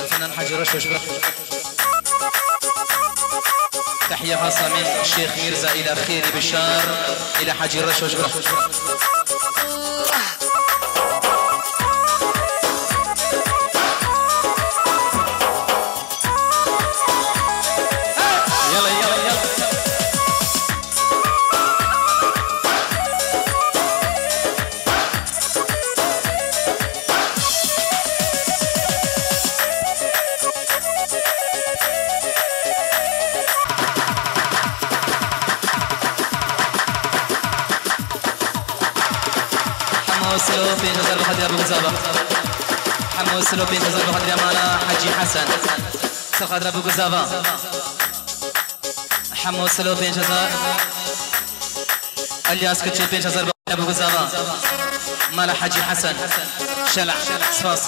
الفنان حاج رشوش. تحية خاصة من الشيخ ميرزا إلى خير بشار إلى حاج رشوش. السلوبي نزل بقدر ابو غزابه. حمو السلوبي نزل بقدر مالا حجي حسن سقدر ابو غزابه. حمو السلوبي نزل الياس كتشي بين نزل بقدر ابو غزابه مالا حجي حسن شلع صفاص.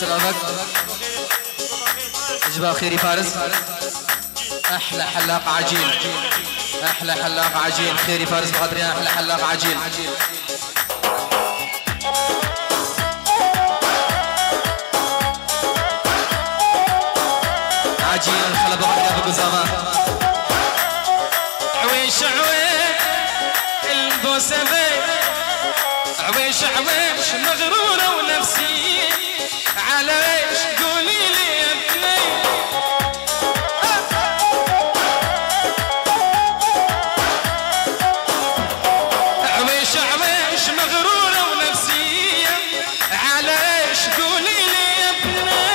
سلامك اجبا خيري فارس. احلى حلاق عجين احلى حلاق عجين خيري فارس بقدرين احلى حلاق عجين. عجين الحلب بقدرين ابو قزامه. عويش عويش البوسه عويش عويش مغروره ونفسي على ايش قولي لي يا ابني. عويش عويش مغرورة ونفسية على ايش قولي لي يا ابني.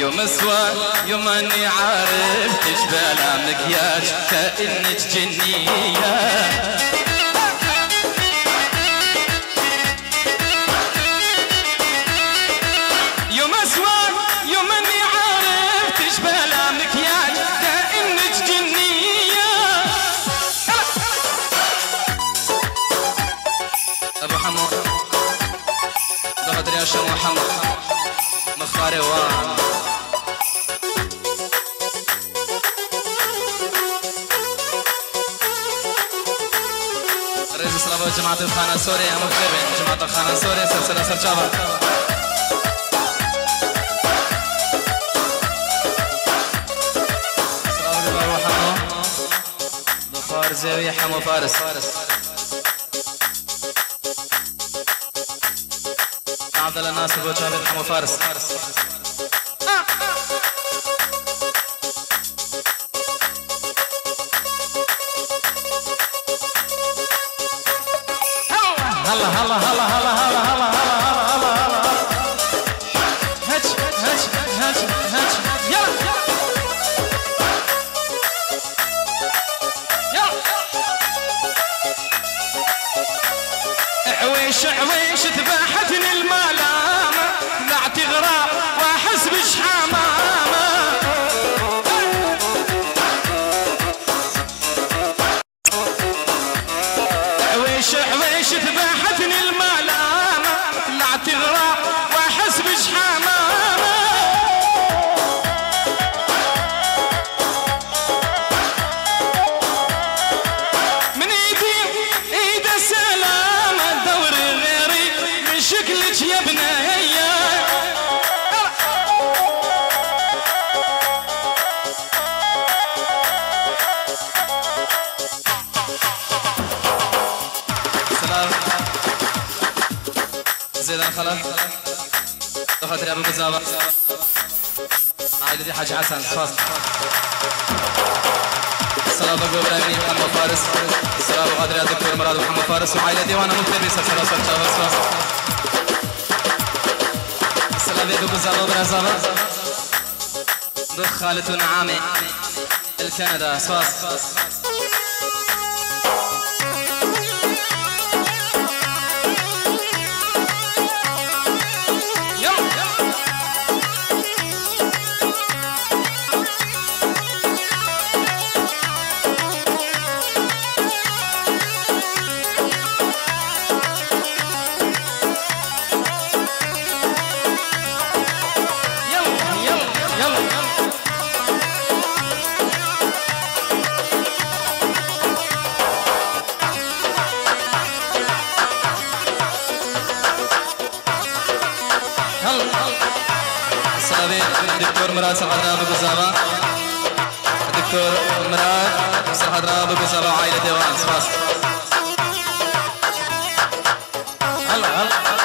يوم اسود يوم اني عارف تشبه مكياج كأنك جنية. يوم اسود يوم اني عارف تشبه مكياج كأنك جنية. ابو حمو بقدر يا شمو حمو مختاري وان رئيس سلامة جماعة الخانة سوريا مكتبين جماعة الخانة سوريا سلسلة سرجابة. سلامة بابو حمو بخار زاوية حمو فارس. عبد الله ناصر بوجابة حمو فارس. هلا هلا هلا هلا هلا هلا هلا هلا هج هج هج هج يلا يلا. عويش عويش ذبحتني الملامة طلعت غراب واحس بشحامامة. عويش عويش ذبحتني الملامة طلعت غراب واحس بشحامامة. من ايدي ايد السلامة دور غيري من شكلك يا بنية. سلام زيدان خلف بخاطر ابو قزابه عائلتي حاج حسن فاصل. السلام ابو ابراهيم محمد فارس. السلام بخاطر الدكتور مراد محمد فارس وعائلتي وانا مكتبي سلسله سرجابه. السلام ابو قزابه وبرزابه دخ خالته نعامه الكندا صاص. مراد سرحدنا بقزامة الدكتور مراد سرحدنا بقزامة وعائلة ديوان سباس هلا هلا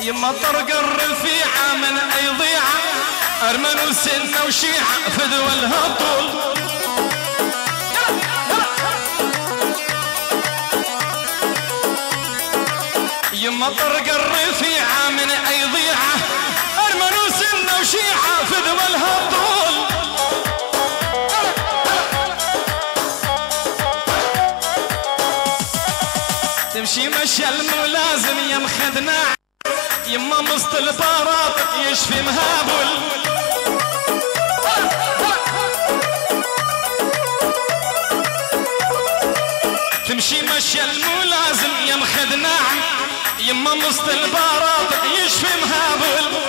يما طرق الرفيعة من أي ضيعة أرمن وسنة وشيعة فدوى الهطول يما طرق الرفيعة من أي ضيعة أرمن وسنة وشيعة فدوى الهطول تمشي مشي الملازم يا مخدناع يما مسط البارات يشفي مهابل تمشي مشي الملازم يا مخدناع يما مسط البارات يشفي مهابل